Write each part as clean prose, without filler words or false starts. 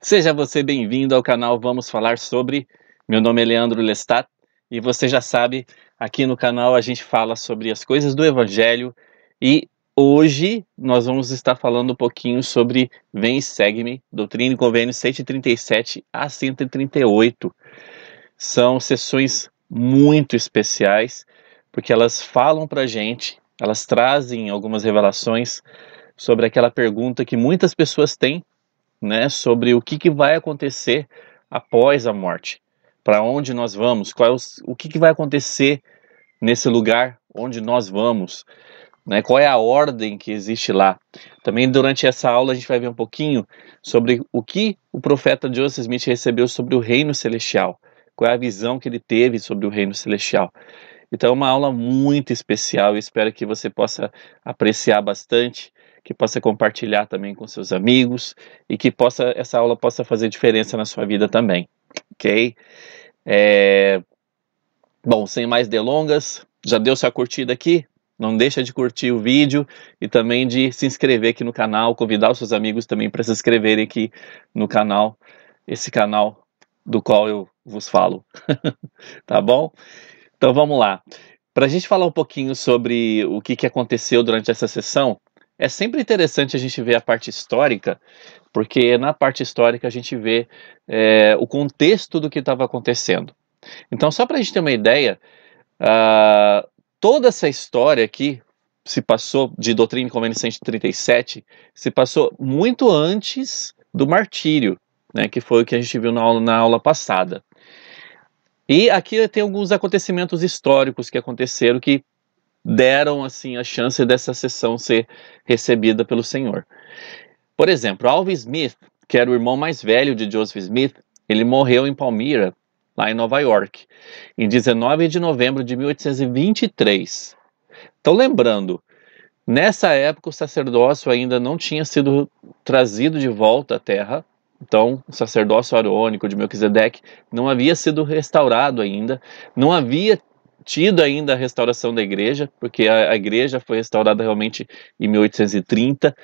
Seja você bem-vindo ao canal Vamos Falar Sobre. Meu nome é Leandro Lestat e você já sabe, aqui no canal a gente fala sobre as coisas do Evangelho e hoje nós vamos estar falando um pouquinho sobre Vem e Segue-me, Doutrina e Convênios 137 a 138. São sessões muito especiais porque elas falam para a gente, elas trazem algumas revelações sobre aquela pergunta que muitas pessoas têm, né, sobre o que vai acontecer após a morte. Para onde nós vamos? O que vai acontecer nesse lugar onde nós vamos? Né? Qual é a ordem que existe lá? Também durante essa aula a gente vai ver um pouquinho sobre o que o profeta Joseph Smith recebeu sobre o reino celestial. Qual é a visão que ele teve sobre o reino celestial? Então é uma aula muito especial, eu espero que você possa apreciar bastante, que possa compartilhar também com seus amigos e que essa aula possa fazer diferença na sua vida também, ok? Bom, sem mais delongas, já deu sua curtida aqui? Não deixa de curtir o vídeo e também de se inscrever aqui no canal, convidar os seus amigos também para se inscreverem aqui no canal, esse canal do qual eu vos falo, tá bom? Então vamos lá. Para a gente falar um pouquinho sobre o que aconteceu durante essa sessão, é sempre interessante a gente ver a parte histórica, porque na parte histórica a gente vê o contexto do que estava acontecendo. Então, só para a gente ter uma ideia, toda essa história aqui se passou, de Doutrina e Convênio 137, se passou muito antes do martírio, né, que foi o que a gente viu na aula passada. E aqui tem alguns acontecimentos históricos que aconteceram que deram assim a chance dessa sessão ser recebida pelo Senhor. Por exemplo, Alvin Smith, que era o irmão mais velho de Joseph Smith, ele morreu em Palmyra, lá em Nova York, em 19 de novembro de 1823. Então, lembrando, nessa época o sacerdócio ainda não tinha sido trazido de volta à Terra. Então, o sacerdócio arônico de Melquisedeque não havia sido restaurado ainda, não havia tido ainda a restauração da igreja, porque a igreja foi restaurada realmente em 1830.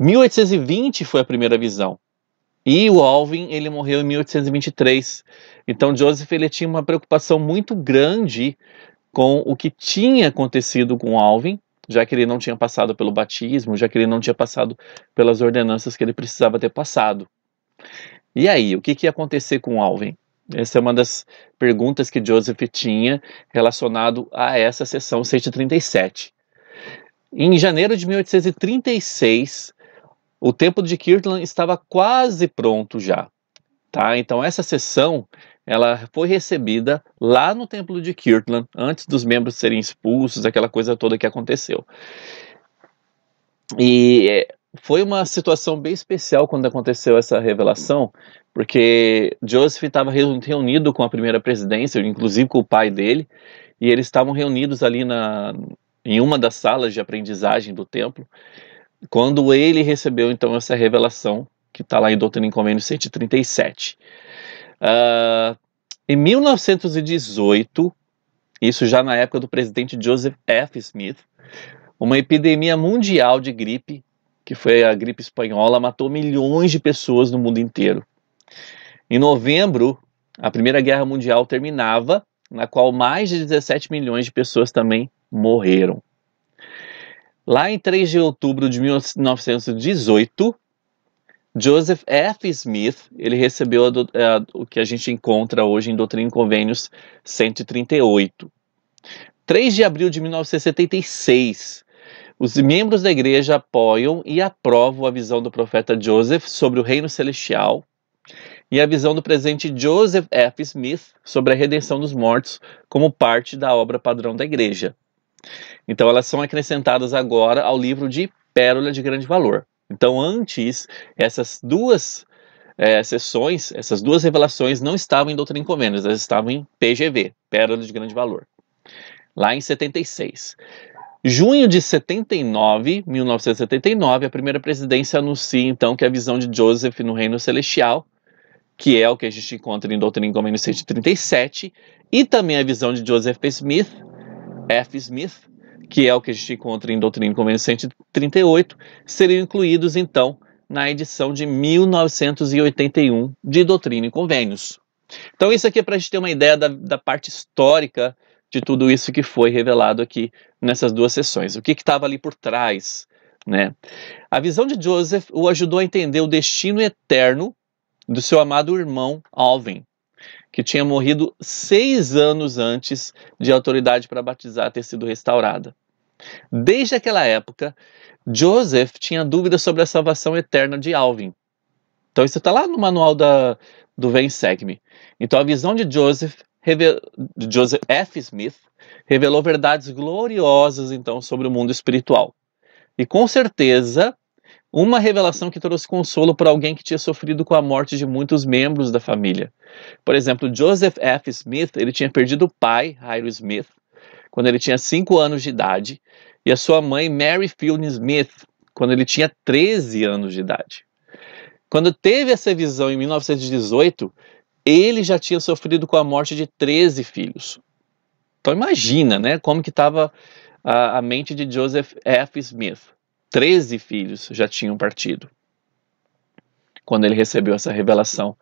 1820 foi a primeira visão. E o Alvin, ele morreu em 1823. Então, Joseph, ele tinha uma preocupação muito grande com o que tinha acontecido com Alvin, já que ele não tinha passado pelo batismo, já que ele não tinha passado pelas ordenanças que ele precisava ter passado. E aí, o que ia acontecer com Alvin? Essa é uma das perguntas que Joseph tinha relacionado a essa sessão 137. Em janeiro de 1836, o templo de Kirtland estava quase pronto já, tá? Então essa sessão, ela foi recebida lá no templo de Kirtland, antes dos membros serem expulsos, aquela coisa toda que aconteceu. E foi uma situação bem especial quando aconteceu essa revelação, porque Joseph estava reunido com a primeira presidência, inclusive com o pai dele, e eles estavam reunidos ali em uma das salas de aprendizagem do templo, quando ele recebeu então essa revelação, que está lá em Doutrina e Convênio 137. Em 1918, isso já na época do presidente Joseph F. Smith, uma epidemia mundial de gripe, que foi a gripe espanhola, matou milhões de pessoas no mundo inteiro. Em novembro, a Primeira Guerra Mundial terminava, na qual mais de 17 milhões de pessoas também morreram. Lá em 3 de outubro de 1918, Joseph F. Smith, ele recebeu o que a gente encontra hoje em Doutrina e Convênios 138. 3 de abril de 1976, os membros da igreja apoiam e aprovam a visão do profeta Joseph sobre o reino celestial e a visão do presidente Joseph F. Smith sobre a redenção dos mortos como parte da obra padrão da igreja. Então elas são acrescentadas agora ao livro de Pérola de Grande Valor. Então antes, essas duas sessões, essas duas revelações não estavam em Doutrina e Convênios, elas estavam em PGV, Pérola de Grande Valor, lá em 76. Junho de 79, 1979, a primeira presidência anuncia então que a visão de Joseph no reino celestial, que é o que a gente encontra em Doutrina e Convênios 137, e também a visão de Joseph F. Smith, que é o que a gente encontra em Doutrina e Convênios 138, seriam incluídos então na edição de 1981 de Doutrina e Convênios. Então isso aqui é para a gente ter uma ideia da parte histórica de tudo isso que foi revelado aqui nessas duas sessões. O que estava ali por trás, né? A visão de Joseph o ajudou a entender o destino eterno do seu amado irmão Alvin, que tinha morrido 6 anos antes de a autoridade para batizar ter sido restaurada. Desde aquela época, Joseph tinha dúvidas sobre a salvação eterna de Alvin. Então isso está lá no manual do Vem Segue-me. Então a visão de Joseph F. Smith revelou verdades gloriosas então sobre o mundo espiritual. E com certeza, uma revelação que trouxe consolo para alguém que tinha sofrido com a morte de muitos membros da família. Por exemplo, Joseph F. Smith, ele tinha perdido o pai, Hyrum Smith, quando ele tinha 5 anos de idade, e a sua mãe, Mary Fielding Smith, quando ele tinha 13 anos de idade. Quando teve essa visão em 1918, ele já tinha sofrido com a morte de 13 filhos. Então imagina, né, como que estava a mente de Joseph F. Smith. 13 filhos já tinham partido quando ele recebeu essa revelação,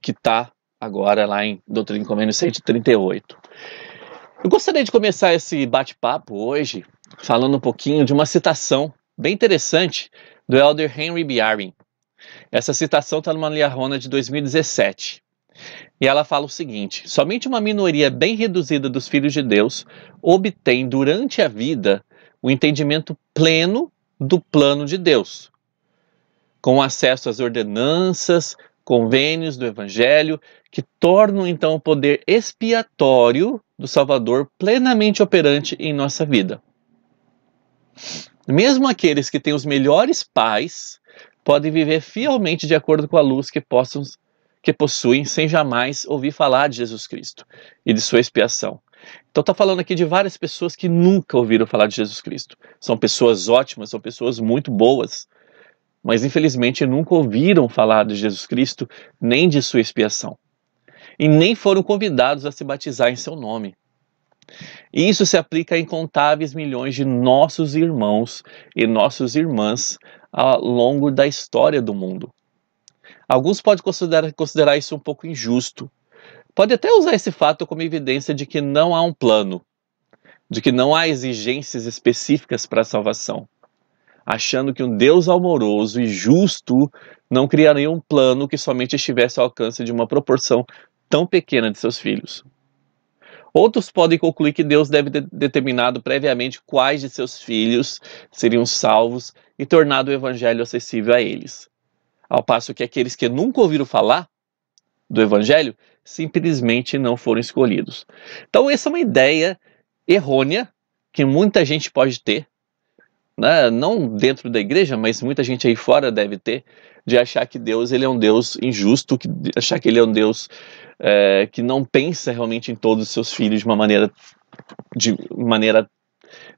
que está agora lá em Doutrina e Convênios 138. Eu gostaria de começar esse bate-papo hoje falando um pouquinho de uma citação bem interessante do Elder Henry Biarin. Essa citação está numa liarrona de 2017. E ela fala o seguinte: somente uma minoria bem reduzida dos filhos de Deus obtém durante a vida o entendimento pleno do plano de Deus, com acesso às ordenanças, convênios do Evangelho, que tornam então o poder expiatório do Salvador plenamente operante em nossa vida. Mesmo aqueles que têm os melhores pais podem viver fielmente de acordo com a luz que possuem sem jamais ouvir falar de Jesus Cristo e de sua expiação. Então está falando aqui de várias pessoas que nunca ouviram falar de Jesus Cristo. São pessoas ótimas, são pessoas muito boas, mas infelizmente nunca ouviram falar de Jesus Cristo nem de sua expiação. E nem foram convidados a se batizar em seu nome. E isso se aplica a incontáveis milhões de nossos irmãos e nossas irmãs ao longo da história do mundo. Alguns podem considerar isso um pouco injusto. Pode até usar esse fato como evidência de que não há um plano, de que não há exigências específicas para a salvação, achando que um Deus amoroso e justo não criaria um plano que somente estivesse ao alcance de uma proporção tão pequena de seus filhos. Outros podem concluir que Deus deve ter determinado previamente quais de seus filhos seriam salvos e tornado o evangelho acessível a eles. Ao passo que aqueles que nunca ouviram falar do Evangelho simplesmente não foram escolhidos. Então essa é uma ideia errônea que muita gente pode ter, né? Não dentro da igreja, mas muita gente aí fora deve ter, de achar que Deus ele é um Deus injusto, de achar que ele é um Deus que não pensa realmente em todos os seus filhos de maneira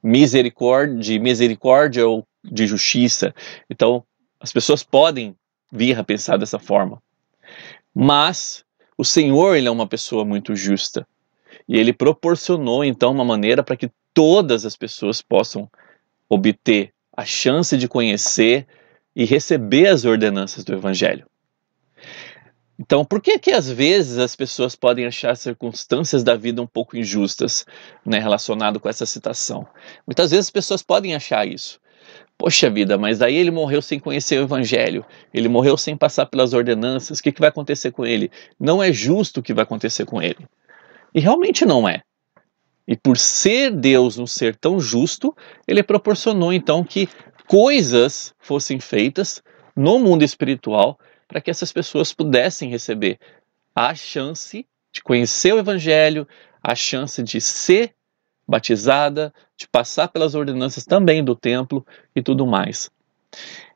misericórdia ou de justiça. Então as pessoas podem vir a pensar dessa forma. Mas o Senhor, ele é uma pessoa muito justa. E ele proporcionou, então, uma maneira para que todas as pessoas possam obter a chance de conhecer e receber as ordenanças do Evangelho. Então, por que que às vezes as pessoas podem achar circunstâncias da vida um pouco injustas, né, relacionado com essa citação? Muitas vezes as pessoas podem achar isso. Poxa vida, mas aí ele morreu sem conhecer o Evangelho, ele morreu sem passar pelas ordenanças, o que vai acontecer com ele? Não é justo o que vai acontecer com ele. E realmente não é. E por ser Deus um ser tão justo, ele proporcionou então que coisas fossem feitas no mundo espiritual para que essas pessoas pudessem receber a chance de conhecer o Evangelho, a chance de ser batizada, de passar pelas ordenanças também do templo e tudo mais.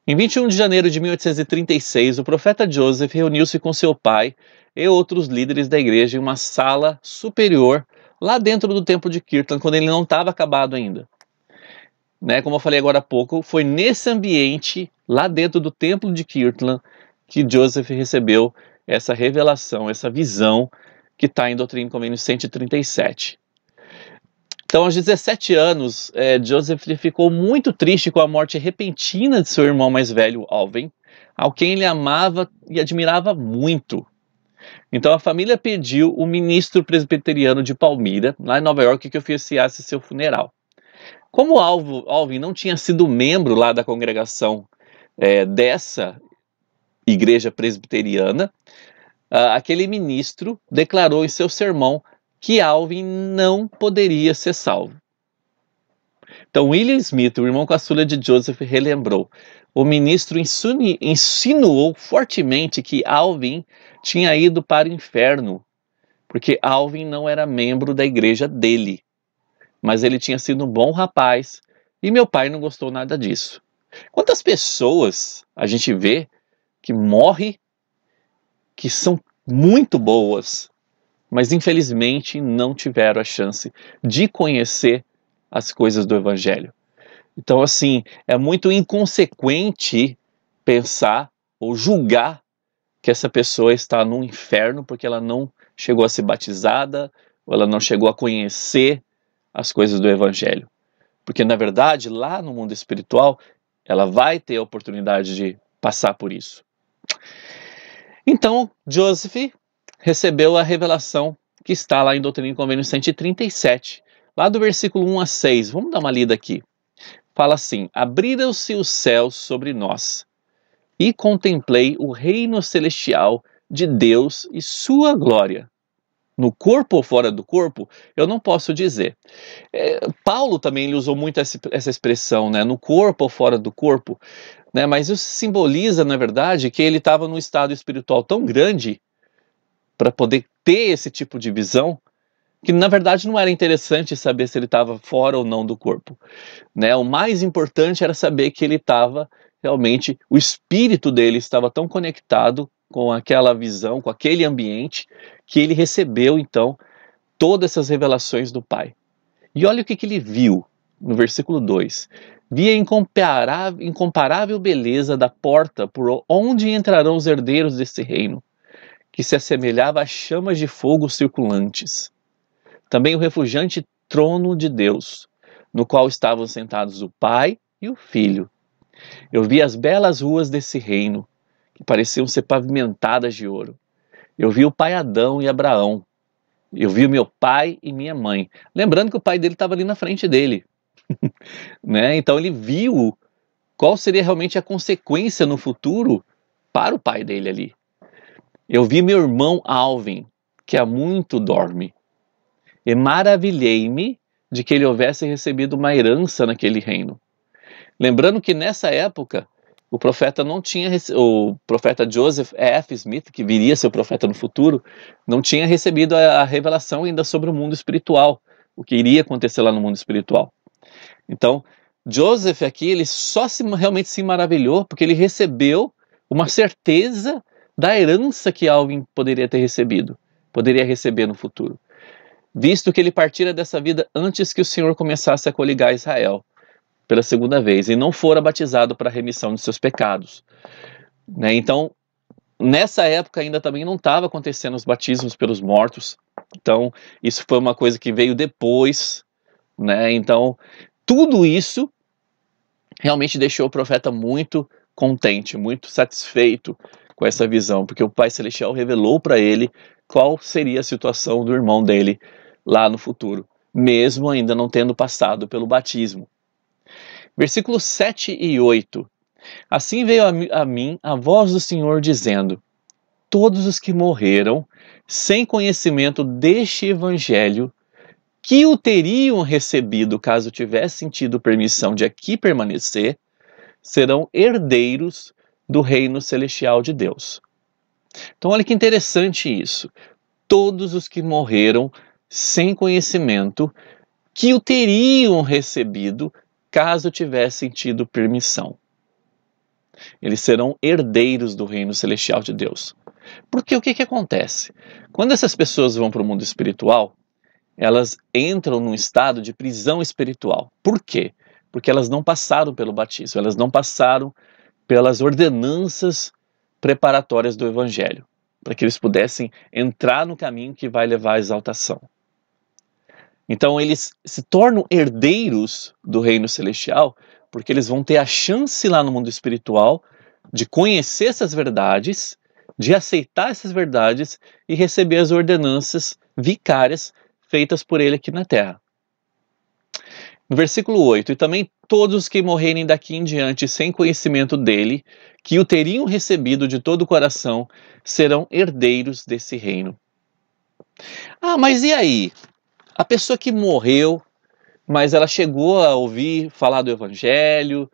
Em 21 de janeiro de 1836, o profeta Joseph reuniu-se com seu pai e outros líderes da igreja em uma sala superior lá dentro do templo de Kirtland, quando ele não estava acabado ainda. Né? Como eu falei agora há pouco, foi nesse ambiente, lá dentro do templo de Kirtland, que Joseph recebeu essa revelação, essa visão que está em Doutrina e Convênios 137. Então, aos 17 anos, Joseph ficou muito triste com a morte repentina de seu irmão mais velho, Alvin, ao quem ele amava e admirava muito. Então, a família pediu o ministro presbiteriano de Palmira, lá em Nova York, que oficiasse seu funeral. Como Alvin não tinha sido membro lá da congregação dessa igreja presbiteriana, aquele ministro declarou em seu sermão que Alvin não poderia ser salvo. Então, William Smith, o irmão caçula de Joseph, relembrou. O ministro insinuou fortemente que Alvin tinha ido para o inferno, porque Alvin não era membro da igreja dele. Mas ele tinha sido um bom rapaz e meu pai não gostou nada disso. Quantas pessoas a gente vê que morrem, que são muito boas, mas infelizmente não tiveram a chance de conhecer as coisas do Evangelho. Então, assim, é muito inconsequente pensar ou julgar que essa pessoa está no inferno porque ela não chegou a ser batizada ou ela não chegou a conhecer as coisas do Evangelho. Porque, na verdade, lá no mundo espiritual, ela vai ter a oportunidade de passar por isso. Então, Joseph recebeu a revelação que está lá em Doutrina e Convênio 137, lá do versículo 1 a 6. Vamos dar uma lida aqui. Fala assim: abriram-se os céus sobre nós, e contemplei o reino celestial de Deus e sua glória. No corpo ou fora do corpo, eu não posso dizer. Paulo também ele usou muito essa expressão, né? No corpo ou fora do corpo, né? Mas isso simboliza, na verdade, que ele estava num estado espiritual tão grande para poder ter esse tipo de visão, que na verdade não era interessante saber se ele estava fora ou não do corpo, né? O mais importante era saber que ele estava realmente, o espírito dele estava tão conectado com aquela visão, com aquele ambiente, que ele recebeu então todas essas revelações do Pai. E olha o que ele viu no versículo 2. Vi a incomparável beleza da porta por onde entrarão os herdeiros desse reino, que se assemelhava a chamas de fogo circulantes. Também o refulgente trono de Deus, no qual estavam sentados o Pai e o Filho. Eu vi as belas ruas desse reino, que pareciam ser pavimentadas de ouro. Eu vi o pai Adão e Abraão. Eu vi o meu pai e minha mãe. Lembrando que o pai dele estava ali na frente dele, né? Então ele viu qual seria realmente a consequência no futuro para o pai dele ali. Eu vi meu irmão Alvin, que há muito dorme, e maravilhei-me de que ele houvesse recebido uma herança naquele reino. Lembrando que nessa época o profeta não tinha, o profeta Joseph F. Smith, que viria a ser o profeta no futuro, não tinha recebido a revelação ainda sobre o mundo espiritual, o que iria acontecer lá no mundo espiritual. Então, Joseph aqui, ele só realmente se maravilhou porque ele recebeu uma certeza da herança que Alvin poderia ter recebido, poderia receber no futuro, visto que ele partira dessa vida antes que o Senhor começasse a coligar Israel pela segunda vez e não fora batizado para a remissão de seus pecados, né? Então, nessa época ainda também não estava acontecendo os batismos pelos mortos. Então, isso foi uma coisa que veio depois, né? Então, tudo isso realmente deixou o profeta muito contente, muito satisfeito com essa visão, porque o Pai Celestial revelou para ele qual seria a situação do irmão dele lá no futuro, mesmo ainda não tendo passado pelo batismo. Versículos 7 e 8. Assim veio a mim a voz do Senhor dizendo: todos os que morreram sem conhecimento deste evangelho, que o teriam recebido caso tivessem tido permissão de aqui permanecer, serão herdeiros do reino celestial de Deus. Então, olha que interessante isso. Todos os que morreram sem conhecimento, que o teriam recebido caso tivessem tido permissão. Eles serão herdeiros do reino celestial de Deus. Porque o que acontece? Quando essas pessoas vão para o mundo espiritual, elas entram num estado de prisão espiritual. Por quê? Porque elas não passaram pelo batismo, elas não passaram pelas ordenanças preparatórias do Evangelho, para que eles pudessem entrar no caminho que vai levar à exaltação. Então eles se tornam herdeiros do reino celestial, porque eles vão ter a chance lá no mundo espiritual de conhecer essas verdades, de aceitar essas verdades e receber as ordenanças vicárias feitas por ele aqui na terra. No versículo 8: e também todos os que morrerem daqui em diante sem conhecimento dele, que o teriam recebido de todo o coração, serão herdeiros desse reino. Ah, mas e aí? A pessoa que morreu, mas ela chegou a ouvir falar do evangelho,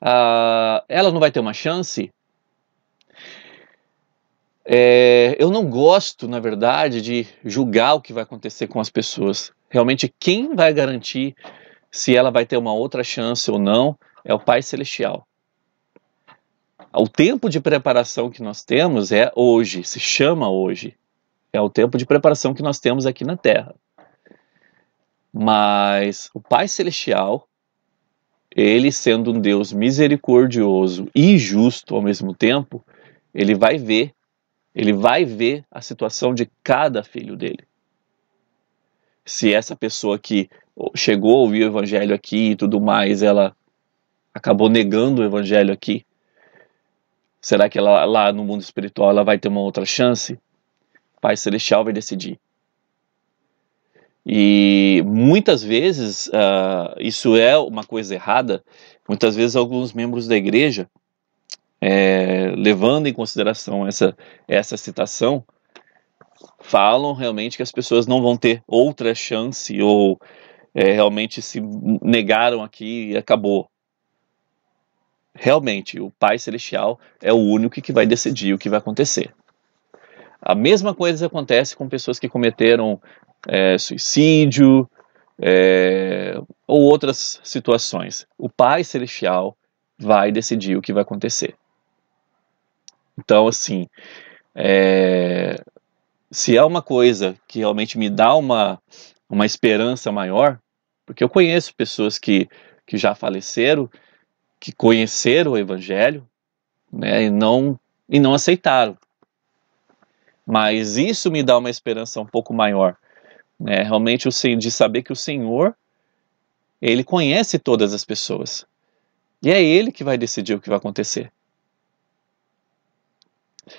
ela não vai ter uma chance? Eu não gosto, na verdade, de julgar o que vai acontecer com as pessoas. Realmente, quem vai garantir se ela vai ter uma outra chance ou não é o Pai Celestial. O tempo de preparação que nós temos é hoje, se chama hoje. É o tempo de preparação que nós temos aqui na Terra. Mas o Pai Celestial, ele sendo um Deus misericordioso e justo ao mesmo tempo, ele vai ver a situação de cada filho dele. Se essa pessoa que chegou a ouvir o evangelho aqui e tudo mais, ela acabou negando o evangelho aqui, será que ela, lá no mundo espiritual ela vai ter uma outra chance? O Pai Celestial vai decidir. E muitas vezes isso é uma coisa errada. Muitas vezes alguns membros da igreja, levando em consideração essa citação, falam realmente que as pessoas não vão ter outra chance ou realmente se negaram aqui e acabou. Realmente, o Pai Celestial é o único que vai decidir o que vai acontecer. A mesma coisa acontece com pessoas que cometeram suicídio ou outras situações. O Pai Celestial vai decidir o que vai acontecer. Então, assim, se é uma coisa que realmente me dá uma esperança maior, porque eu conheço pessoas que já faleceram, que conheceram o Evangelho, né, e não aceitaram. Mas isso me dá uma esperança um pouco maior, né? Realmente de saber que o Senhor, ele conhece todas as pessoas. E é ele que vai decidir o que vai acontecer.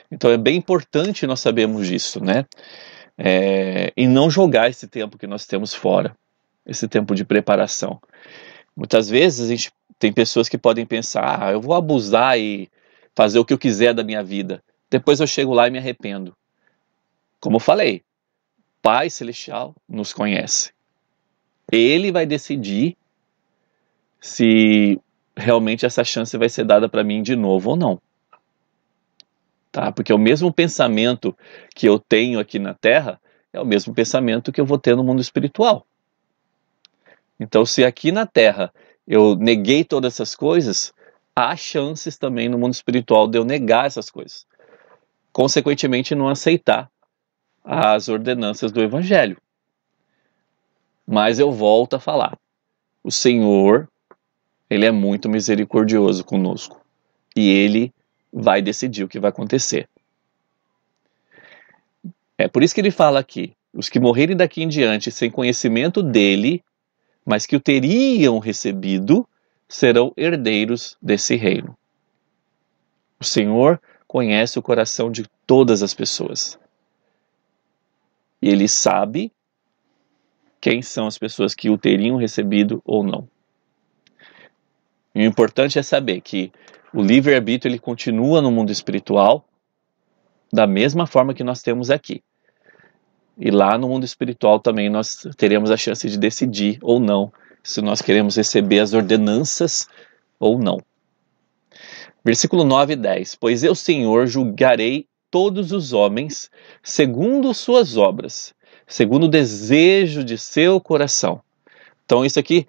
Então é bem importante nós sabermos disso, né? E não jogar esse tempo que nós temos fora, esse tempo de preparação. Muitas vezes a gente tem pessoas que podem pensar, eu vou abusar e fazer o que eu quiser da minha vida. Depois eu chego lá e me arrependo. Como eu falei, Pai Celestial nos conhece. Ele vai decidir se realmente essa chance vai ser dada para mim de novo ou não. Tá? Porque o mesmo pensamento que eu tenho aqui na Terra é o mesmo pensamento que eu vou ter no mundo espiritual. Então, se aqui na Terra eu neguei todas essas coisas, há chances também no mundo espiritual de eu negar essas coisas. Consequentemente, não aceitar as ordenanças do Evangelho. Mas eu volto a falar. O Senhor, ele é muito misericordioso conosco. E ele vai decidir o que vai acontecer. É por isso que ele fala aqui, os que morrerem daqui em diante sem conhecimento dele, mas que o teriam recebido, serão herdeiros desse reino. O Senhor conhece o coração de todas as pessoas. E ele sabe quem são as pessoas que o teriam recebido ou não. E o importante é saber que o livre-arbítrio ele continua no mundo espiritual da mesma forma que nós temos aqui. E lá no mundo espiritual também nós teremos a chance de decidir ou não se nós queremos receber as ordenanças ou não. Versículo 9 e 10. Pois eu, Senhor, julgarei todos os homens segundo suas obras, segundo o desejo de seu coração. Então isso aqui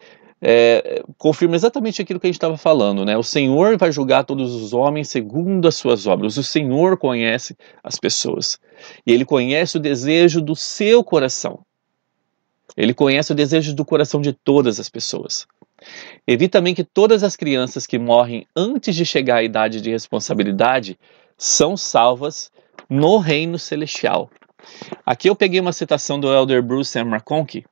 confirma exatamente aquilo que a gente estava falando, né? O Senhor vai julgar todos os homens segundo as suas obras. O Senhor conhece as pessoas. E Ele conhece o desejo do seu coração. Ele conhece o desejo do coração de todas as pessoas. E também que todas as crianças que morrem antes de chegar à idade de responsabilidade são salvas no reino celestial. Aqui eu peguei uma citação do Elder Bruce M. McConkie,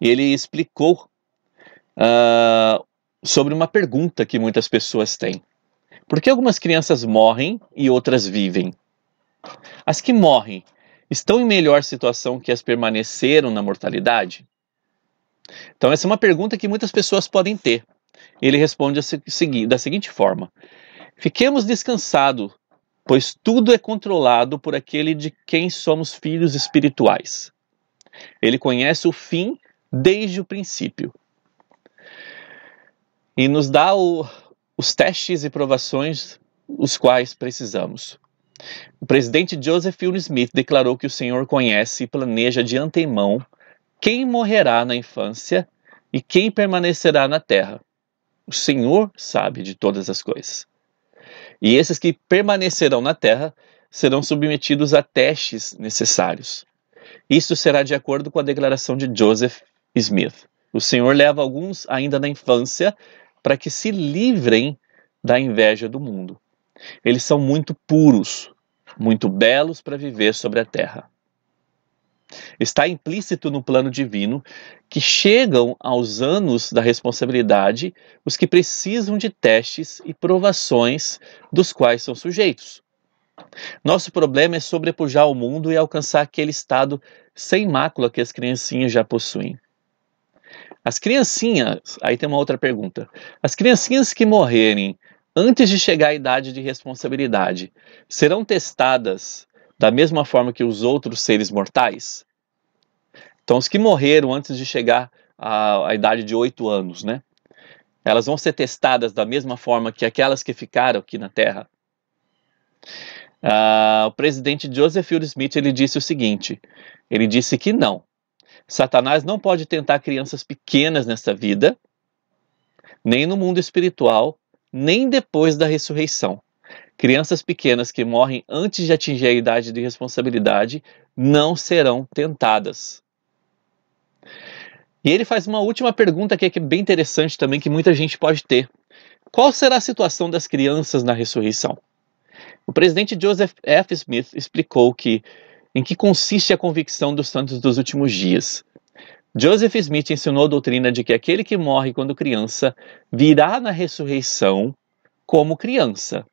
E ele explicou sobre uma pergunta que muitas pessoas têm. Por que algumas crianças morrem e outras vivem? As que morrem estão em melhor situação que as permaneceram na mortalidade? Então, essa é uma pergunta que muitas pessoas podem ter. Ele responde da seguinte forma: fiquemos descansados, pois tudo é controlado por aquele de quem somos filhos espirituais. Ele conhece o fim desde o princípio e nos dá os testes e provações os quais precisamos. O presidente Joseph Fielding Smith declarou que o Senhor conhece e planeja de antemão quem morrerá na infância e quem permanecerá na terra. O Senhor sabe de todas as coisas. E esses que permanecerão na terra serão submetidos a testes necessários. Isso será de acordo com a declaração de Joseph Smith. O Senhor leva alguns ainda na infância para que se livrem da inveja do mundo. Eles são muito puros, muito belos para viver sobre a terra. Está implícito no plano divino que chegam aos anos da responsabilidade os que precisam de testes e provações dos quais são sujeitos. Nosso problema é sobrepujar o mundo e alcançar aquele estado sem mácula que as criancinhas já possuem. As criancinhas, aí tem uma outra pergunta. As criancinhas que morrerem antes de chegar à idade de responsabilidade serão testadas da mesma forma que os outros seres mortais? Então, os que morreram antes de chegar à idade de 8 anos, né? Elas vão ser testadas da mesma forma que aquelas que ficaram aqui na Terra? O presidente Joseph Fielding Smith ele disse o seguinte, ele disse que não. Satanás não pode tentar crianças pequenas nesta vida, nem no mundo espiritual, nem depois da ressurreição. Crianças pequenas que morrem antes de atingir a idade de responsabilidade não serão tentadas. E ele faz uma última pergunta que é bem interessante também, que muita gente pode ter. Qual será a situação das crianças na ressurreição? O presidente Joseph F. Smith explicou em que consiste a convicção dos santos dos últimos dias. Joseph Smith ensinou a doutrina de que aquele que morre quando criança virá na ressurreição como criança.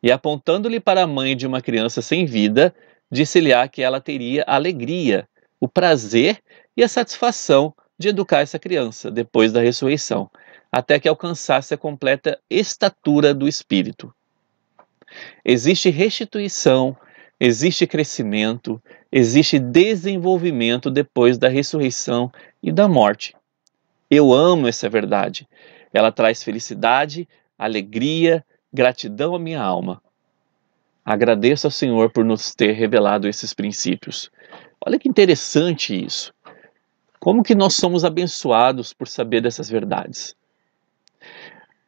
E apontando-lhe para a mãe de uma criança sem vida, disse-lhe-á que ela teria a alegria, o prazer e a satisfação de educar essa criança depois da ressurreição, até que alcançasse a completa estatura do espírito. Existe restituição, existe crescimento, existe desenvolvimento depois da ressurreição e da morte. Eu amo essa verdade. Ela traz felicidade, alegria, gratidão à minha alma. Agradeço ao Senhor por nos ter revelado esses princípios. Olha que interessante isso. Como que nós somos abençoados por saber dessas verdades?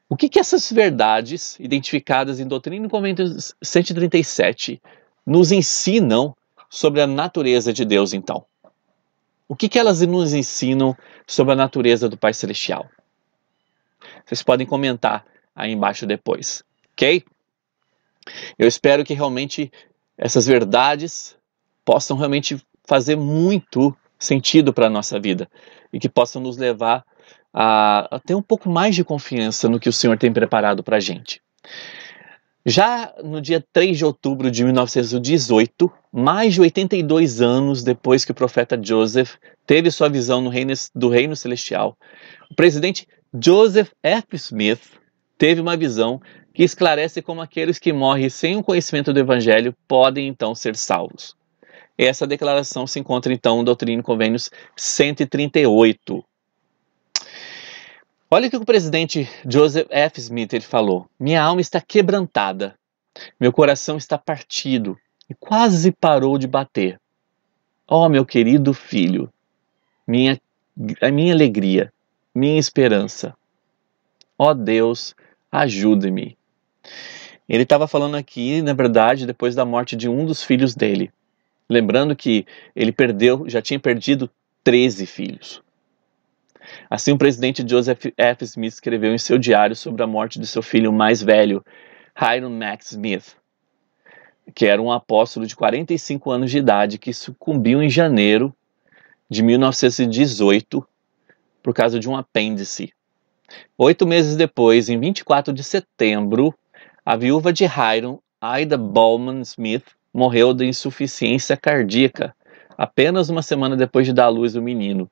O que essas verdades, identificadas em Doutrina e Convênios 137, nos ensinam sobre a natureza de Deus, então? O que elas nos ensinam sobre a natureza do Pai Celestial? Vocês podem comentar aí embaixo depois, ok? Eu espero que realmente essas verdades possam realmente fazer muito sentido para a nossa vida e que possam nos levar a ter um pouco mais de confiança no que o Senhor tem preparado para a gente. Já no dia 3 de outubro de 1918, mais de 82 anos depois que o profeta Joseph teve sua visão do reino celestial, o presidente Joseph F. Smith teve uma visão que esclarece como aqueles que morrem sem o conhecimento do evangelho podem então ser salvos. Essa declaração se encontra então no Doutrina e Convênios 138. Olha o que o presidente Joseph F. Smith ele falou. Minha alma está quebrantada, meu coração está partido e quase parou de bater. Oh, meu querido filho, a minha alegria, minha esperança. Oh Deus, ajude-me. Ele estava falando aqui, na verdade, depois da morte de um dos filhos dele. Lembrando que ele já tinha perdido 13 filhos. Assim, o presidente Joseph F. Smith escreveu em seu diário sobre a morte de seu filho mais velho, Hiram Max Smith, que era um apóstolo de 45 anos de idade que sucumbiu em janeiro de 1918 por causa de um apêndice. 8 meses depois, em 24 de setembro, a viúva de Hiram, Ida Bowman Smith, morreu de insuficiência cardíaca, apenas uma semana depois de dar à luz o menino.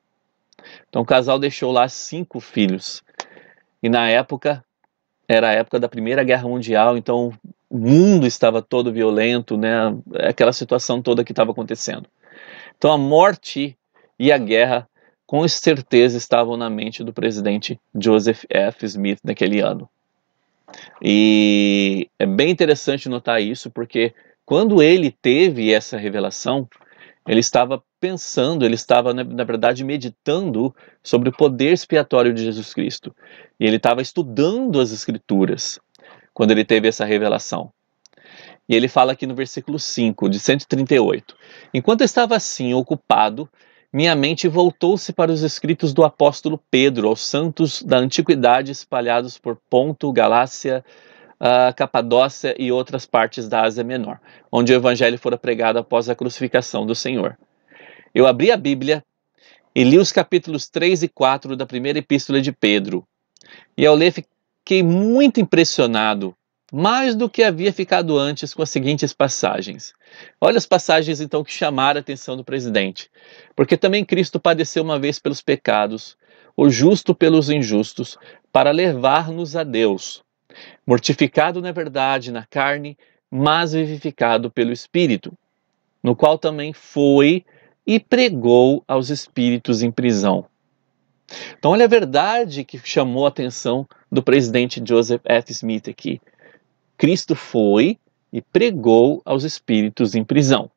Então o casal deixou lá 5 filhos. E na época, era a época da Primeira Guerra Mundial, então o mundo estava todo violento, né? Aquela situação toda que estava acontecendo. Então a morte e a guerra, com certeza, estavam na mente do presidente Joseph F. Smith naquele ano. E é bem interessante notar isso, porque quando ele teve essa revelação, ele estava pensando, ele estava, na verdade, meditando sobre o poder expiatório de Jesus Cristo. E ele estava estudando as Escrituras quando ele teve essa revelação. E ele fala aqui no versículo 5 de 138. Enquanto eu estava assim, ocupado, minha mente voltou-se para os escritos do apóstolo Pedro aos santos da antiguidade espalhados por Ponto, Galácia, Capadócia e outras partes da Ásia Menor, onde o evangelho fora pregado após a crucificação do Senhor. Eu abri a Bíblia e li os capítulos 3 e 4 da primeira epístola de Pedro. E ao ler, fiquei muito impressionado, mais do que havia ficado antes, com as seguintes passagens. Olha as passagens então que chamaram a atenção do presidente. Porque também Cristo padeceu uma vez pelos pecados, o justo pelos injustos, para levar-nos a Deus, mortificado na verdade, na carne, mas vivificado pelo Espírito, no qual também foi e pregou aos espíritos em prisão. Então, olha a verdade que chamou a atenção do presidente Joseph F. Smith aqui. Cristo foi e pregou aos espíritos em prisão.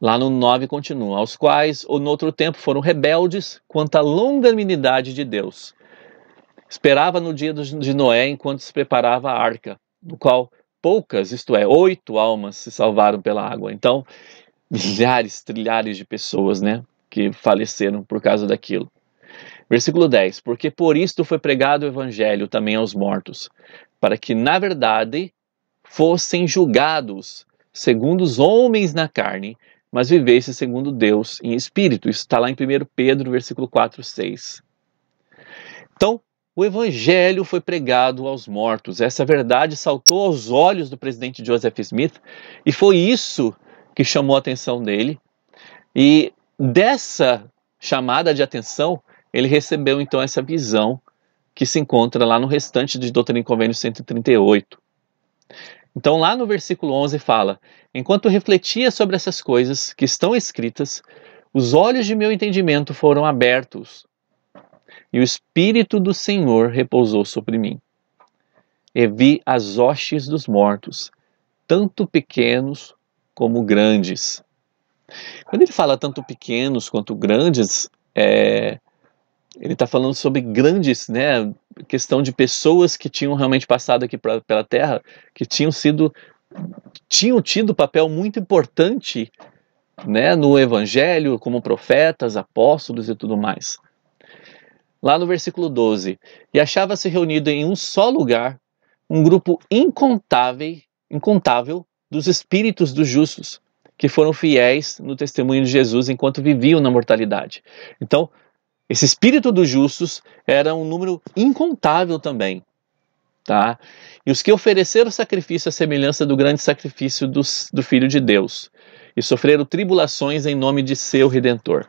Lá no 9 continua, aos quais, ou no outro tempo, foram rebeldes quanto à longanimidade de Deus. Esperava no dia de Noé, enquanto se preparava a arca, no qual poucas, isto é, 8 almas se salvaram pela água. Então, milhares, trilhares de pessoas, né, que faleceram por causa daquilo. Versículo 10. Porque por isto foi pregado o evangelho também aos mortos, para que, na verdade, fossem julgados segundo os homens na carne, mas vivessem segundo Deus em espírito. Isso está lá em 1 Pedro, versículo 4, 6. Então, o evangelho foi pregado aos mortos. Essa verdade saltou aos olhos do presidente Joseph Smith e foi isso que chamou a atenção dele. E dessa chamada de atenção, ele recebeu então essa visão que se encontra lá no restante de Doutrina e Convênio 138. Então lá no versículo 11 fala: enquanto refletia sobre essas coisas que estão escritas, os olhos de meu entendimento foram abertos e o Espírito do Senhor repousou sobre mim. E vi as hostes dos mortos, tanto pequenos como grandes. Quando ele fala tanto pequenos quanto grandes, ele está falando sobre grandes, né, questão de pessoas que tinham realmente passado aqui pela Terra, que tinham tido papel muito importante, né, no Evangelho, como profetas, apóstolos e tudo mais. Lá no versículo 12, e achava-se reunido em um só lugar um grupo incontável dos espíritos dos justos, que foram fiéis no testemunho de Jesus enquanto viviam na mortalidade. Então, esse espírito dos justos era um número incontável também, tá? E os que ofereceram sacrifício à semelhança do grande sacrifício do Filho de Deus, e sofreram tribulações em nome de seu Redentor.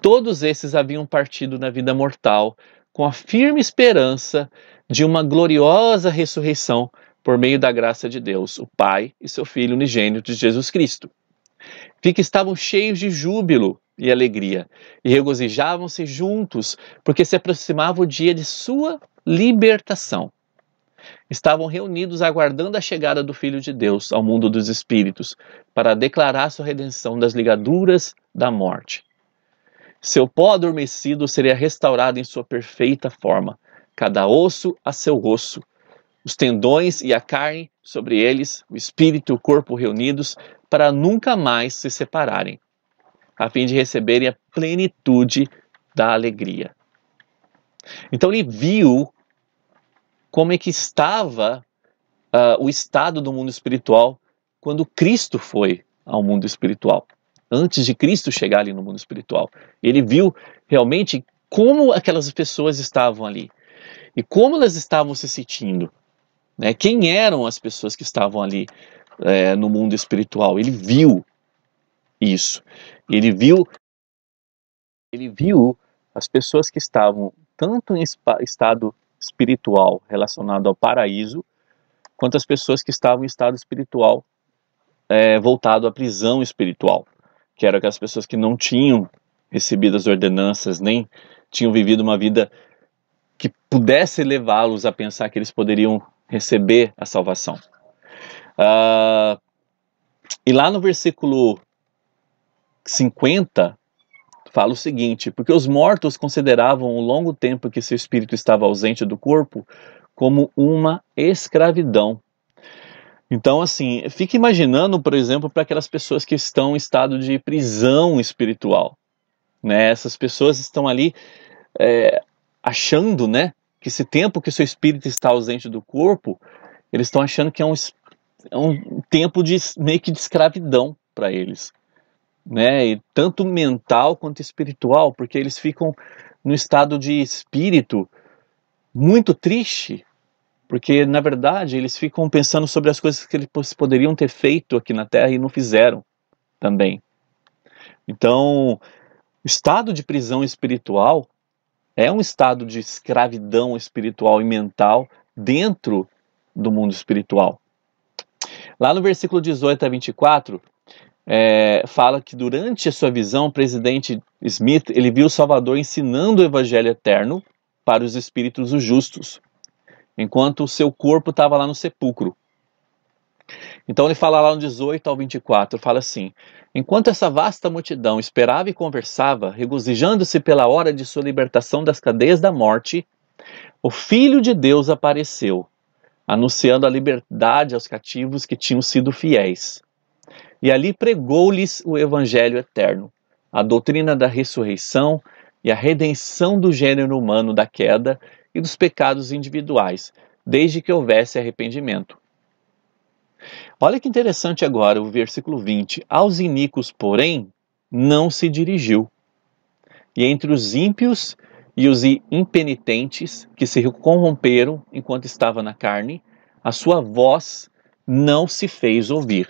Todos esses haviam partido na vida mortal com a firme esperança de uma gloriosa ressurreição por meio da graça de Deus, o Pai e seu Filho unigênito de Jesus Cristo. Vi que estavam cheios de júbilo e alegria, e regozijavam-se juntos, porque se aproximava o dia de sua libertação. Estavam reunidos aguardando a chegada do Filho de Deus ao mundo dos espíritos, para declarar sua redenção das ligaduras da morte. Seu pó adormecido seria restaurado em sua perfeita forma, cada osso a seu osso, os tendões e a carne sobre eles, o espírito e o corpo reunidos, para nunca mais se separarem, a fim de receberem a plenitude da alegria. Então ele viu como é que estava o estado do mundo espiritual quando Cristo foi ao mundo espiritual. antes de Cristo chegar ali no mundo espiritual. Ele viu realmente como aquelas pessoas estavam ali e como elas estavam se sentindo, né? Quem eram as pessoas que estavam ali no mundo espiritual? Ele viu isso. Ele viu as pessoas que estavam tanto em estado espiritual relacionado ao paraíso, quanto as pessoas que estavam em estado espiritual voltado à prisão espiritual, que eram aquelas pessoas que não tinham recebido as ordenanças, nem tinham vivido uma vida que pudesse levá-los a pensar que eles poderiam receber a salvação. E lá no versículo 50, fala o seguinte: porque os mortos consideravam o longo tempo que seu espírito estava ausente do corpo como uma escravidão. Então, assim, fica imaginando, por exemplo, para aquelas pessoas que estão em estado de prisão espiritual, né? Essas pessoas estão ali achando, né, que esse tempo que o seu espírito está ausente do corpo, eles estão achando que é um tempo de meio que de escravidão para eles, né? E tanto mental quanto espiritual, porque eles ficam no estado de espírito muito triste, porque na verdade eles ficam pensando sobre as coisas que eles poderiam ter feito aqui na Terra e não fizeram também. Então, o estado de prisão espiritual é um estado de escravidão espiritual e mental dentro do mundo espiritual. Lá no versículo 18 a 24, fala que durante a sua visão, o presidente Smith ele viu o Salvador ensinando o evangelho eterno para os espíritos justos, enquanto o seu corpo estava lá no sepulcro. Então ele fala lá no 18 ao 24, fala assim: enquanto essa vasta multidão esperava e conversava, regozijando-se pela hora de sua libertação das cadeias da morte, o Filho de Deus apareceu, anunciando a liberdade aos cativos que tinham sido fiéis. E ali pregou-lhes o evangelho eterno, a doutrina da ressurreição e a redenção do gênero humano da queda e dos pecados individuais, desde que houvesse arrependimento. Olha que interessante agora o versículo 20. Aos iníquos, porém, não se dirigiu. E entre os ímpios e os impenitentes, que se corromperam enquanto estava na carne, a sua voz não se fez ouvir.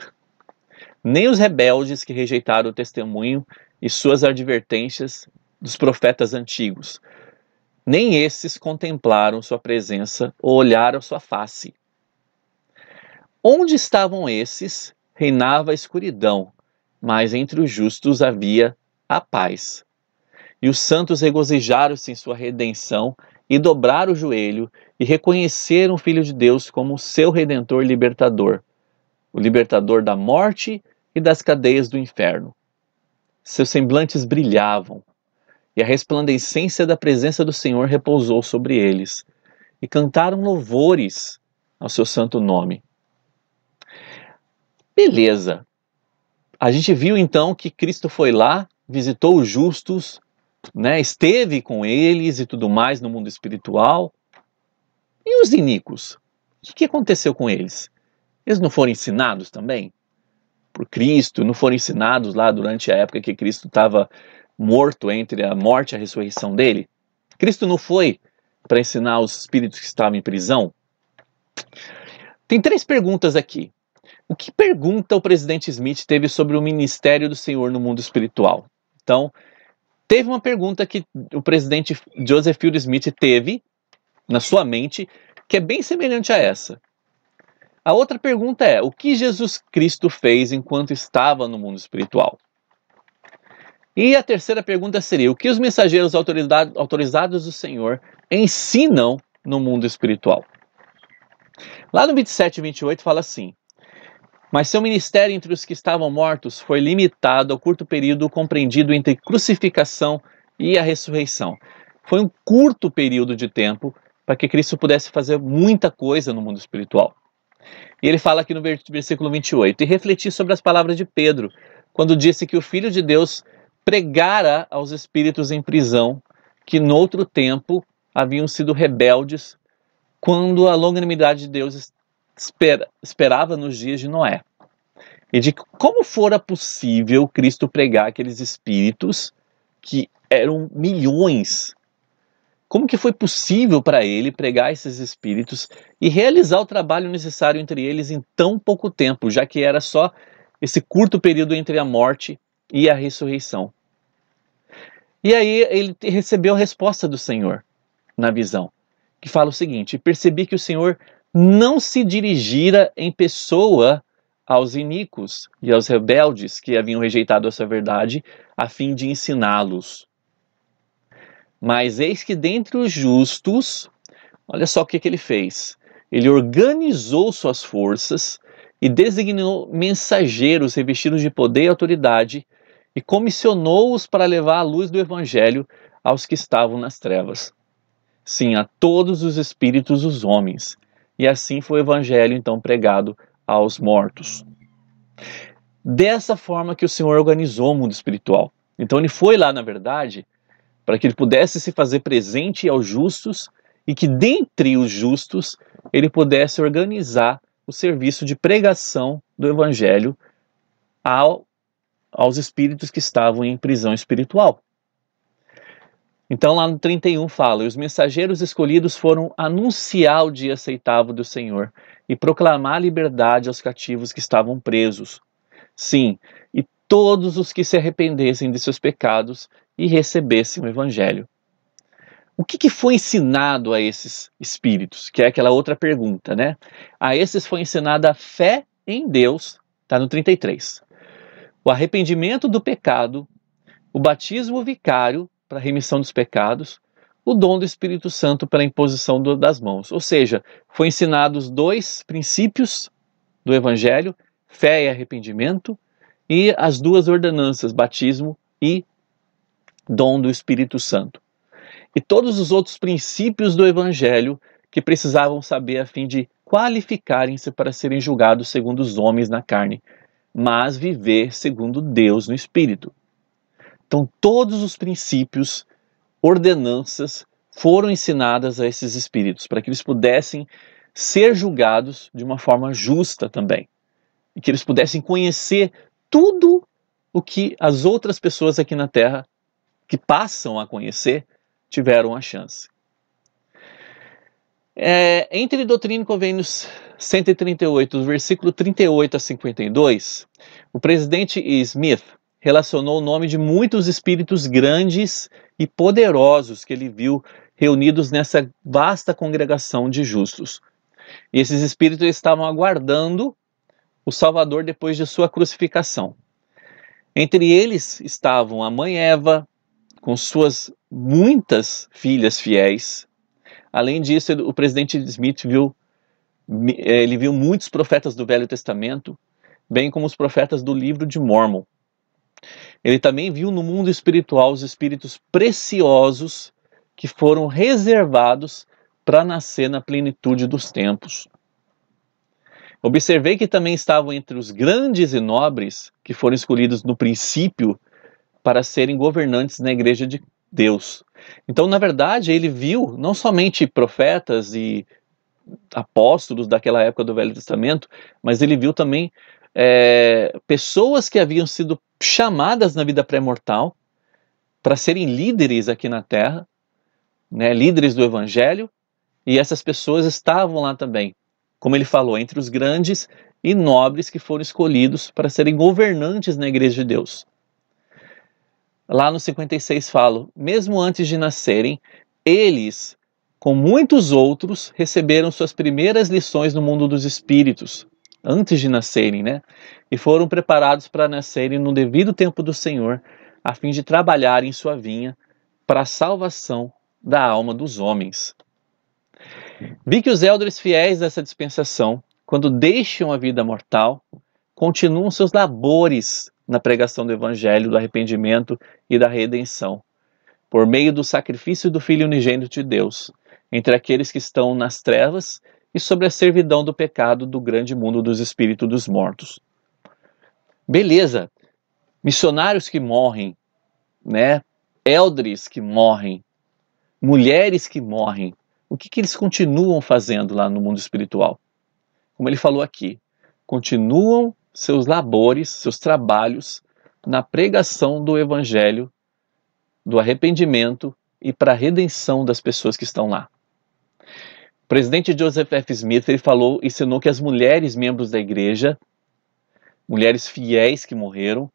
Nem os rebeldes que rejeitaram o testemunho e suas advertências dos profetas antigos, nem esses contemplaram sua presença ou olharam sua face. Onde estavam esses, reinava a escuridão, mas entre os justos havia a paz. E os santos regozijaram-se em sua redenção e dobraram o joelho e reconheceram o Filho de Deus como seu Redentor e Libertador, o Libertador da morte e das cadeias do inferno. Seus semblantes brilhavam, e a resplandecência da presença do Senhor repousou sobre eles, e cantaram louvores ao seu santo nome. Beleza. A gente viu então que Cristo foi lá, visitou os justos, né, esteve com eles e tudo mais no mundo espiritual. E os iníquos? O que aconteceu com eles? Eles não foram ensinados também por Cristo? Não foram ensinados lá durante a época que Cristo estava morto, entre a morte e a ressurreição dele? Cristo não foi para ensinar os espíritos que estavam em prisão? Tem 3 perguntas aqui. O que pergunta o presidente Smith teve sobre o ministério do Senhor no mundo espiritual? Então, teve uma pergunta que o presidente Joseph Fielding Smith teve na sua mente, que é bem semelhante a essa. A outra pergunta é: o que Jesus Cristo fez enquanto estava no mundo espiritual? E a terceira pergunta seria: o que os mensageiros autorizados do Senhor ensinam no mundo espiritual? Lá no 27 e 28 fala assim: mas seu ministério entre os que estavam mortos foi limitado ao curto período compreendido entre crucificação e a ressurreição. Foi um curto período de tempo para que Cristo pudesse fazer muita coisa no mundo espiritual. E ele fala aqui no versículo 28, e refletir sobre as palavras de Pedro, quando disse que o Filho de Deus pregara aos espíritos em prisão, que noutro tempo haviam sido rebeldes, quando a longanimidade de Deus esperava nos dias de Noé. e de como fora possível Cristo pregar aqueles espíritos que eram milhões. Como que foi possível para ele pregar esses espíritos e realizar o trabalho necessário entre eles em tão pouco tempo, já que era só esse curto período entre a morte e a ressurreição? E aí ele recebeu a resposta do Senhor na visão, que fala o seguinte: percebi que o Senhor não se dirigira em pessoa aos iníquos e aos rebeldes que haviam rejeitado essa verdade, a fim de ensiná-los. Mas eis que dentre os justos, olha só o que ele fez. Ele organizou suas forças e designou mensageiros revestidos de poder e autoridade e comissionou-os para levar a luz do evangelho aos que estavam nas trevas. Sim, a todos os espíritos dos homens. E assim foi o evangelho então pregado aos mortos. Dessa forma que o Senhor organizou o mundo espiritual. Então ele foi lá, na verdade, para que ele pudesse se fazer presente aos justos e que dentre os justos ele pudesse organizar o serviço de pregação do evangelho aos espíritos que estavam em prisão espiritual. Então lá no 31 fala: e os mensageiros escolhidos foram anunciar o dia aceitável do Senhor e proclamar a liberdade aos cativos que estavam presos. Sim, e todos os que se arrependessem de seus pecados e recebessem o evangelho. O que foi ensinado a esses espíritos? Que é aquela outra pergunta, né? A esses foi ensinada a fé em Deus, está no 33. O arrependimento do pecado, o batismo vicário para a remissão dos pecados, o dom do Espírito Santo pela imposição das mãos. Ou seja, foi ensinado os dois princípios do Evangelho, fé e arrependimento, e as duas ordenanças, batismo e dom do Espírito Santo. E todos os outros princípios do Evangelho que precisavam saber a fim de qualificarem-se para serem julgados segundo os homens na carne, mas viver segundo Deus no Espírito. Então, todos os princípios, ordenanças, foram ensinadas a esses espíritos, para que eles pudessem ser julgados de uma forma justa também. E que eles pudessem conhecer tudo o que as outras pessoas aqui na Terra, que passam a conhecer, tiveram a chance. Entre Doutrina e Convênios 138, versículo 38 a 52, o presidente Smith relacionou o nome de muitos espíritos grandes e poderosos que ele viu reunidos nessa vasta congregação de justos. E esses espíritos estavam aguardando o Salvador depois de sua crucificação. Entre eles estavam a mãe Eva, com suas muitas filhas fiéis. Além disso, o presidente Smith viu muitos profetas do Velho Testamento, bem como os profetas do livro de Mórmon. Ele também viu no mundo espiritual os espíritos preciosos que foram reservados para nascer na plenitude dos tempos. Observei que também estavam entre os grandes e nobres que foram escolhidos no princípio para serem governantes na igreja de Deus. Então, na verdade, ele viu não somente profetas e apóstolos daquela época do Velho Testamento, mas ele viu também pessoas que haviam sido chamadas na vida pré-mortal para serem líderes aqui na Terra, né, líderes do Evangelho, e essas pessoas estavam lá também, como ele falou, entre os grandes e nobres que foram escolhidos para serem governantes na Igreja de Deus. Lá no 56 fala: mesmo antes de nascerem, eles, com muitos outros, receberam suas primeiras lições no mundo dos espíritos, antes de nascerem, né? E foram preparados para nascerem no devido tempo do Senhor, a fim de trabalhar em sua vinha para a salvação da alma dos homens. Vi que os elders fiéis dessa dispensação, quando deixam a vida mortal, continuam seus labores na pregação do Evangelho, do arrependimento e da redenção, por meio do sacrifício do Filho unigênito de Deus, entre aqueles que estão nas trevas e sobre a servidão do pecado do grande mundo dos espíritos dos mortos. Beleza, missionários que morrem, né? Elders que morrem, mulheres que morrem, o que eles continuam fazendo lá no mundo espiritual? Como ele falou aqui, continuam seus labores, seus trabalhos na pregação do evangelho, do arrependimento e para a redenção das pessoas que estão lá. O presidente Joseph F. Smith ensinou que as mulheres membros da igreja, mulheres fiéis que morreram,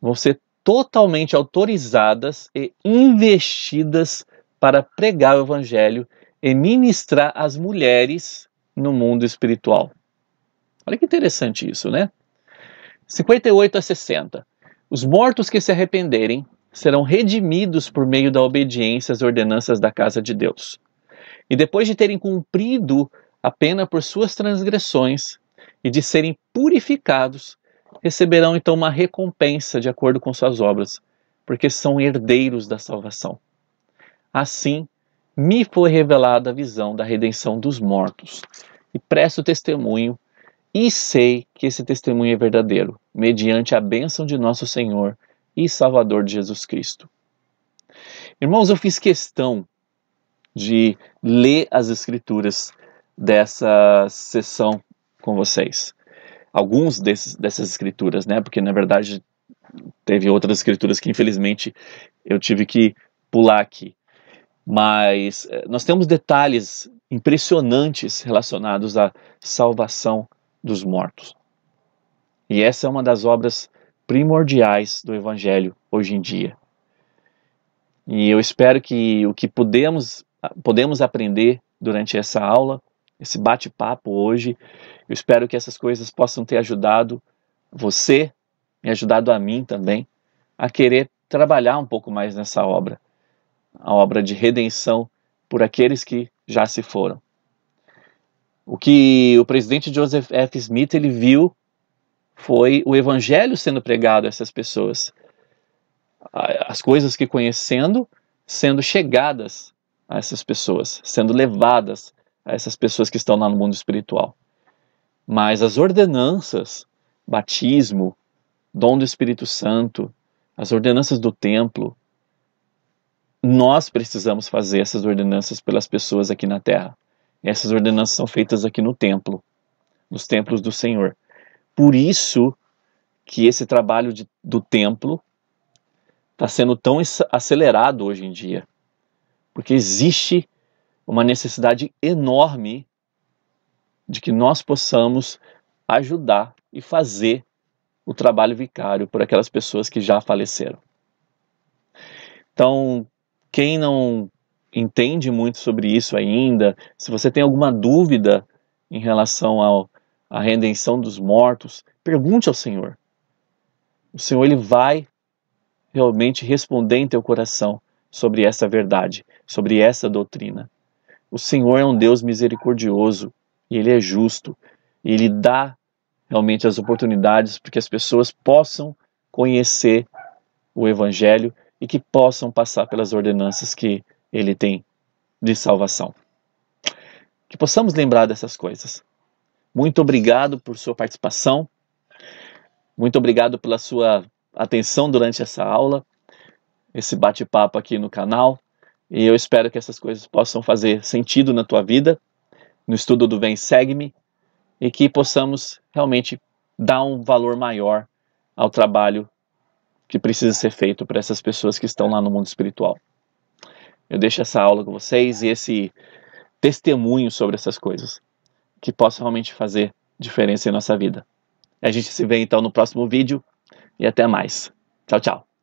vão ser totalmente autorizadas e investidas para pregar o evangelho e ministrar às mulheres no mundo espiritual. Olha que interessante isso, né? 58 a 60. Os mortos que se arrependerem serão redimidos por meio da obediência às ordenanças da casa de Deus. E depois de terem cumprido a pena por suas transgressões e de serem purificados, receberão então uma recompensa de acordo com suas obras, porque são herdeiros da salvação. Assim, me foi revelada a visão da redenção dos mortos, e presto testemunho, e sei que esse testemunho é verdadeiro, mediante a bênção de nosso Senhor e Salvador de Jesus Cristo. Irmãos, eu fiz questão de ler as escrituras dessa sessão com vocês. Alguns dessas escrituras, né? Porque na verdade teve outras escrituras que infelizmente eu tive que pular aqui. Mas nós temos detalhes impressionantes relacionados à salvação dos mortos. E essa é uma das obras primordiais do Evangelho hoje em dia. E eu espero que o que podemos aprender durante essa aula, esse bate-papo hoje, eu espero que essas coisas possam ter ajudado você, me ajudado a mim também, a querer trabalhar um pouco mais nessa obra, a obra de redenção por aqueles que já se foram. O que o presidente Joseph F. Smith ele viu foi o evangelho sendo pregado a essas pessoas, as coisas que conhecendo, sendo chegadas a essas pessoas, sendo levadas a essas pessoas que estão lá no mundo espiritual. Mas as ordenanças, batismo, dom do Espírito Santo, as ordenanças do templo, nós precisamos fazer essas ordenanças pelas pessoas aqui na terra. E essas ordenanças são feitas aqui no templo, nos templos do Senhor. Por isso que esse trabalho do templo está sendo tão acelerado hoje em dia. Porque existe uma necessidade enorme de que nós possamos ajudar e fazer o trabalho vicário por aquelas pessoas que já faleceram. Então, quem não entende muito sobre isso ainda, se você tem alguma dúvida em relação à redenção dos mortos, pergunte ao Senhor. O Senhor ele vai realmente responder em teu coração sobre essa verdade, sobre essa doutrina. O Senhor é um Deus misericordioso e Ele é justo. E Ele dá realmente as oportunidades para que as pessoas possam conhecer o Evangelho e que possam passar pelas ordenanças que Ele tem de salvação. Que possamos lembrar dessas coisas. Muito obrigado por sua participação. Muito obrigado pela sua atenção durante essa aula, esse bate-papo aqui no canal. E eu espero que essas coisas possam fazer sentido na tua vida, no estudo do Vem Segue-me, e que possamos realmente dar um valor maior ao trabalho que precisa ser feito para essas pessoas que estão lá no mundo espiritual. Eu deixo essa aula com vocês e esse testemunho sobre essas coisas, que possam realmente fazer diferença em nossa vida. A gente se vê então no próximo vídeo e até mais. Tchau, tchau.